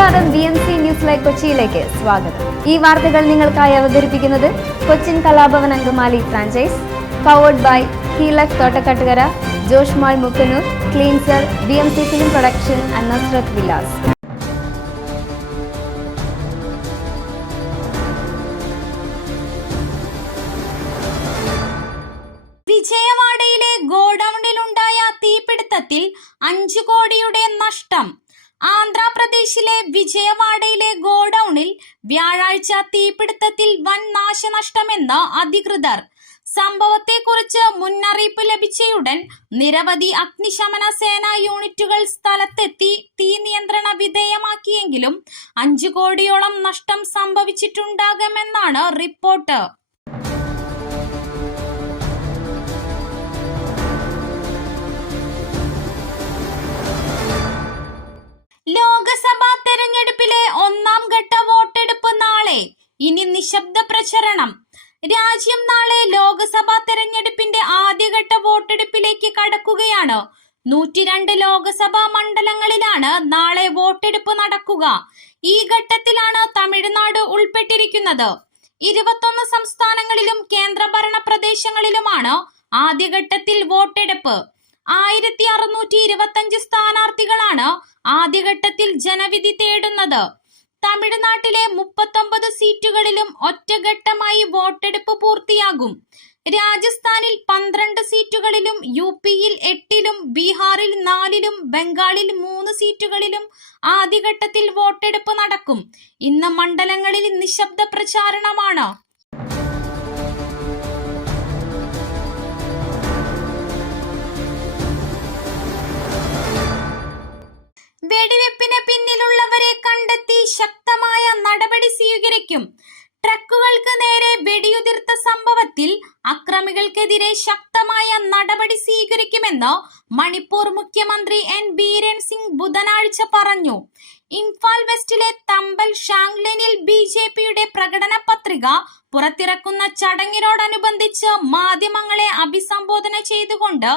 നമസ്കാരം, BMC news live കൊച്ചിയിലേക്ക് സ്വാഗതം. ഈ വാർത്തകൾ നിങ്ങൾക്കായി അവതരിപ്പിക്കുന്നത് Cochin Kalabhavan Angamaly franchise, powered by ഹീലക് Thottakkattukara, Josh mall Mookkannoor, cleanser, BMC film production and Nazrath Vilas. വിജയവാഡയിലെ ഗോഡൌണിലുണ്ടായ തീപിടുത്തത്തിൽ 5 കോടിയുടെ നഷ്ടം. ആന്ധ്രാപ്രദേശിലെ വിജയവാഡയിലെ ഗോഡൌണിൽ വ്യാഴാഴ്ച തീപിടുത്തത്തിൽ വൻ നാശനഷ്ടമെന്ന് അധികൃതർ. സംഭവത്തെക്കുറിച്ച് മുന്നറിയിപ്പ് ലഭിച്ചയുടൻ നിരവധി അഗ്നിശമന സേനാ യൂണിറ്റുകൾ സ്ഥലത്തെത്തി തീ നിയന്ത്രണ വിധേയമാക്കിയെങ്കിലും 5 കോടിയോളം നഷ്ടം സംഭവിച്ചിട്ടുണ്ടാകാമെന്നാണ് റിപ്പോർട്ട്. ലോക്സഭാ തെരഞ്ഞെടുപ്പിലെ 1ാം ഘട്ട വോട്ടെടുപ്പ് നാളെ. ഇനി നിശബ്ദ പ്രചരണം. രാജ്യം നാളെ ലോക്സഭാ തെരഞ്ഞെടുപ്പിന്റെ ആദ്യഘട്ട വോട്ടെടുപ്പിലേക്ക് കടക്കുകയാണ്. 102 ലോക്സഭാ മണ്ഡലങ്ങളിലാണ് നാളെ വോട്ടെടുപ്പ് നടക്കുക. ഈ ഘട്ടത്തിലാണ് തമിഴ്നാട് ഉൾപ്പെട്ടിരിക്കുന്നത്. 21 സംസ്ഥാനങ്ങളിലും കേന്ദ്രഭരണ പ്രദേശങ്ങളിലുമാണ് ആദ്യഘട്ടത്തിൽ വോട്ടെടുപ്പ്. 1625 സ്ഥാനാർത്ഥികളാണ് ആദ്യഘട്ടത്തിൽ ജനവിധി തേടുന്നത്. തമിഴ്നാട്ടിലെ 39 സീറ്റുകളിലും ഒറ്റഘട്ടമായി വോട്ടെടുപ്പ് പൂർത്തിയാകും. രാജസ്ഥാനിൽ 12 സീറ്റുകളിലും, UP-യിൽ 8-ലും, ബീഹാറിൽ 4-ലും, ബംഗാളിൽ 3 സീറ്റുകളിലും ആദ്യഘട്ടത്തിൽ വോട്ടെടുപ്പ് നടക്കും. ഇന്ന് മണ്ഡലങ്ങളിൽ നിശബ്ദ പ്രചാരണമാണ്. വെടിവെപ്പിന് പിന്നിലുള്ളവരെ കണ്ടെത്തി ശക്തമായ നടപടി സ്വീകരിക്കും. ട്രക്കുകൾക്ക് നേരെ വെടിയുതിർത്ത സംഭവത്തിൽ അക്രമികൾക്കെതിരെ ശക്തമായ നടപടി സ്വീകരിക്കുമെന്ന് മണിപ്പൂർ മുഖ്യമന്ത്രി N ബീരൻ സിംഗ് ബുധനാഴ്ച പറഞ്ഞു. ഇംഫാൽ വെസ്റ്റിലെ തമ്പൽ ഷാങ്ലെനിൽ BJPയുടെ പ്രകടന പത്രിക പുറത്തിറക്കുന്ന ചടങ്ങിനോടനുബന്ധിച്ച് മാധ്യമങ്ങളെ അഭിസംബോധന ചെയ്തുകൊണ്ട്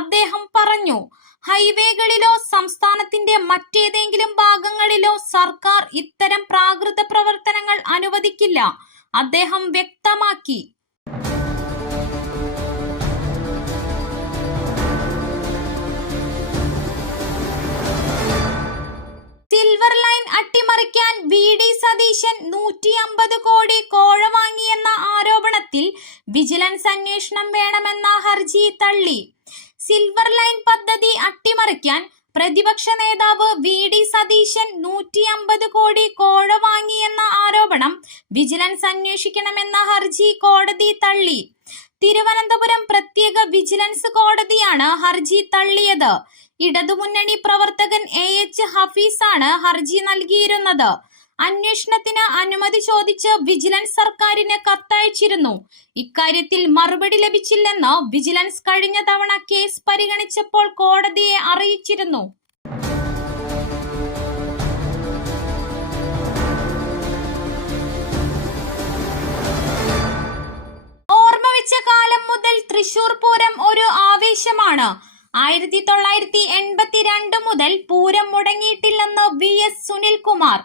അദ്ദേഹം പറഞ്ഞു, ഹൈവേകളിലോ സംസ്ഥാനത്തിന്റെ മറ്റേതെങ്കിലും ഭാഗങ്ങളിലോ സർക്കാർ ഇത്തരം പ്രാകൃത പ്രവർത്തനങ്ങൾ അനുവദിക്കില്ല, അദ്ദേഹം വ്യക്തമാക്കി. സിൽവർ ലൈൻ അട്ടിമറിക്കാൻ VD സതീശൻ 150 കോടി കോഴ വാങ്ങിയെന്ന ആരോപണത്തിൽ വിജിലൻസ് അന്വേഷണം വേണമെന്ന ഹർജി തള്ളി. സിൽവർ ലൈൻ പദ്ധതി അട്ടിമറിക്കാൻ പ്രതിപക്ഷ നേതാവ് VD സതീശൻ 150 കോടി കോഴ വാങ്ങിയെന്ന ആരോപണം വിജിലൻസ് അന്വേഷിക്കണമെന്ന ഹർജി കോടതി തള്ളി. തിരുവനന്തപുരം പ്രത്യേക വിജിലൻസ് കോടതിയാണ് ഹർജി തള്ളിയത്. ഇടതുമുന്നണി പ്രവർത്തകൻ AH ഹഫീസാണ് ഹർജി നൽകിയിരുന്നത്. അന്വേഷണത്തിന് അനുമതി ചോദിച്ച് വിജിലൻസ് സർക്കാരിന് കത്തയച്ചിരുന്നു. ഇക്കാര്യത്തിൽ മറുപടി ലഭിച്ചില്ലെന്ന് വിജിലൻസ് കഴിഞ്ഞ തവണ കേസ് പരിഗണിച്ചപ്പോൾ കോടതിയെ അറിയിച്ചിരുന്നു. ഓർമ്മവെച്ച കാലം മുതൽ തൃശൂർ പൂരം ഒരു ആവേശമാണ്. 1982 മുതൽ പൂരം മുടങ്ങിയിട്ടില്ലെന്ന് VS സുനിൽകുമാർ.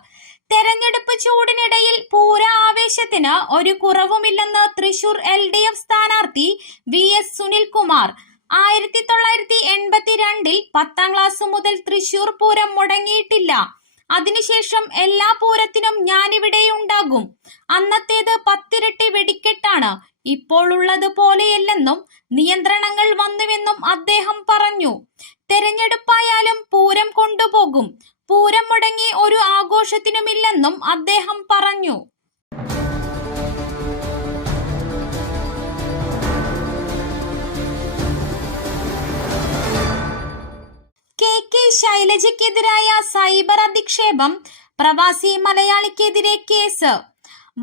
തെരഞ്ഞെടുപ്പ് ചൂടിനിടയിൽ പൂര ആവേശത്തിന് ഒരു കുറവുമില്ലെന്ന് തൃശൂർ LDF സ്ഥാനാർത്ഥി VS സുനിൽകുമാർ. 1982 10ാം ക്ലാസ് മുതൽ തൃശൂർ പൂരം മുടങ്ങിയിട്ടില്ല. അതിനുശേഷം എല്ലാ പൂരത്തിനും ഞാനിവിടെയുണ്ടാകും. അന്നത്തേത് 10 ഇരട്ടി വെടിക്കെട്ടാണ്. ഇപ്പോൾ ഉള്ളത് പോലെയല്ലെന്നും നിയന്ത്രണങ്ങൾ വന്നുവെന്നും അദ്ദേഹം പറഞ്ഞു. തെരഞ്ഞെടുപ്പായാലും പൂരം കൊണ്ടുപോകും. പൂരം മുടങ്ങി ഒരു ആഘോഷത്തിനുമില്ലെന്നും അദ്ദേഹം പറഞ്ഞു. KK ശൈലജയ്ക്കെതിരായ സൈബർ അധിക്ഷേപം, പ്രവാസി മലയാളിക്കെതിരെ കേസ്.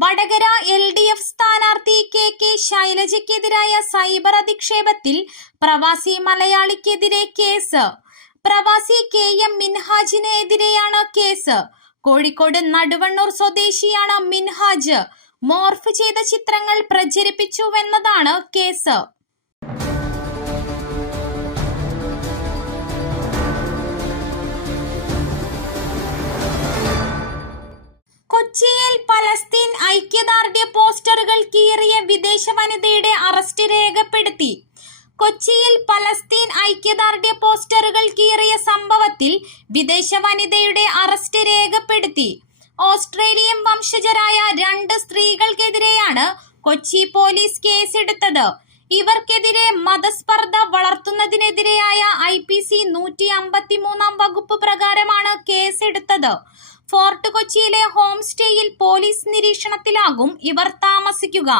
വടകര LDF സ്ഥാനാർത്ഥി KK ശൈലജയ്ക്കെതിരായ സൈബർ അധിക്ഷേപത്തിൽ പ്രവാസി മലയാളിക്കെതിരെ കേസ്. പ്രവാസി KM മിൻഹാജിന് എതിരെയാണ് കേസ്. കോഴിക്കോട് നടുവണ്ണൂർ സ്വദേശിയാണ് മിൻഹാജ്. മോർഫ് ചെയ്ത ചിത്രങ്ങൾ പ്രചരിപ്പിച്ചുവെന്നതാണ് കേസ്. കൊച്ചിയിൽ പലസ്തീൻ ഐക്യദാർഢ്യ പോസ്റ്ററുകൾ കീറിയ സംഭവത്തിൽ വിദേശ വനിതയുടെ അറസ്റ്റ് രേഖപ്പെടുത്തി. ഓസ്ട്രേലിയൻ വംശജരായ 2 സ്ത്രീകൾക്കെതിരെയാണ് കൊച്ചി പോലീസ് കേസെടുത്തത്. ഇവർക്കെതിരെ മതസ്പർദ്ധ വളർത്തുന്നതിനെതിരെയായ IPC 153 വകുപ്പ് പ്രകാരമാണ് കേസെടുത്തത്. ഫോർട്ട് കൊച്ചിയിലെ ഹോം സ്റ്റേയിൽ പോലീസ് നിരീക്ഷണത്തിലാകും ഇവർ താമസിക്കുക.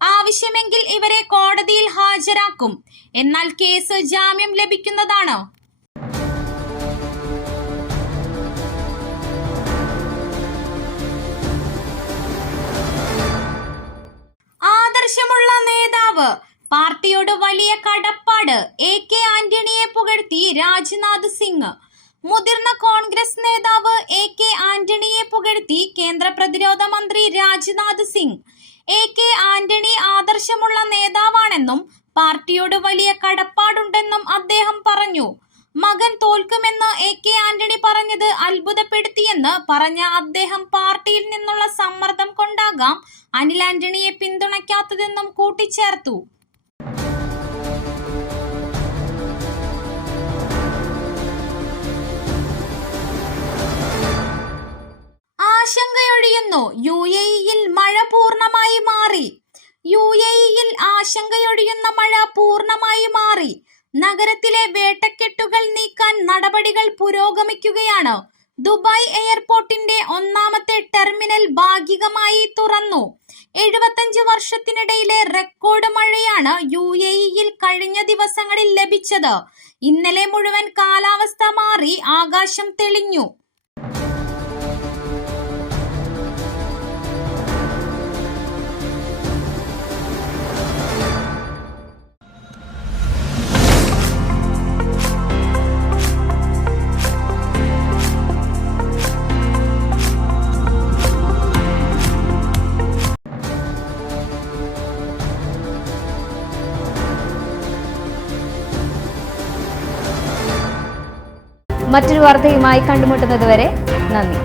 ആവശ്യമെങ്കിൽ ഇവരെ കോടതിയിൽ ഹാജരാക്കും. എന്നാൽ കേസ് ജാമ്യം ലഭിക്കുന്നതാണ്. ആദർശമുള്ള നേതാവ്, പാർട്ടിയോട് വലിയ കടപ്പാട്. AK ആന്റണിയെ പുകഴ്ത്തി രാജ്നാഥ് സിംഗ്. മുതിർന്ന കോൺഗ്രസ് നേതാവ് AK ആന്റണിയെ പുകഴ്ത്തി കേന്ദ്ര പ്രതിരോധ മന്ത്രി രാജ്നാഥ് സിംഗ്. AK ആന്റണി ആദർശമുള്ള നേതാവാണെന്നും പാർട്ടിയോട് വലിയ കടപ്പാടുണ്ടെന്നും അദ്ദേഹം പറഞ്ഞു. മകൻ തോൽക്കുമെന്ന് AK ആന്റണി പറഞ്ഞത് അത്ഭുതപ്പെടുത്തിയെന്ന് പറഞ്ഞ അദ്ദേഹം പാർട്ടിയിൽ നിന്നുള്ള സമ്മർദ്ദം കൊണ്ടാകാം അനിൽ ആന്റണിയെ പിന്തുണയ്ക്കാത്തതെന്നും കൂട്ടിച്ചേർത്തു. ആശങ്കയൊഴിയുന്നു. UAE-യിൽ മഴ പൂർണ്ണമായി മാറി. UAE-യിൽ ആശങ്കയൊഴിയുന്ന മഴ പൂർണ്ണമായി മാറി. നഗരത്തിലെ വേട്ടക്കെട്ടുകൾ നീക്കാൻ നടപടികൾ പുരോഗമിക്കുകയാണ്. ദുബായ് എയർപോർട്ടിന്റെ 1ാമത്തെ ടെർമിനൽ ഭാഗികമായി തുറന്നു. 75 വർഷത്തിനിടയിലെ റെക്കോർഡ് മഴയാണ് UAE-യിൽ കഴിഞ്ഞ ദിവസങ്ങളിൽ ലഭിച്ചത്. ഇന്നലെ മുഴുവൻ കാലാവസ്ഥ മാറി ആകാശം തെളിഞ്ഞു. മറ്റൊരു വാർത്തയുമായി കണ്ടുമുട്ടുന്നതുവരെ നന്ദി.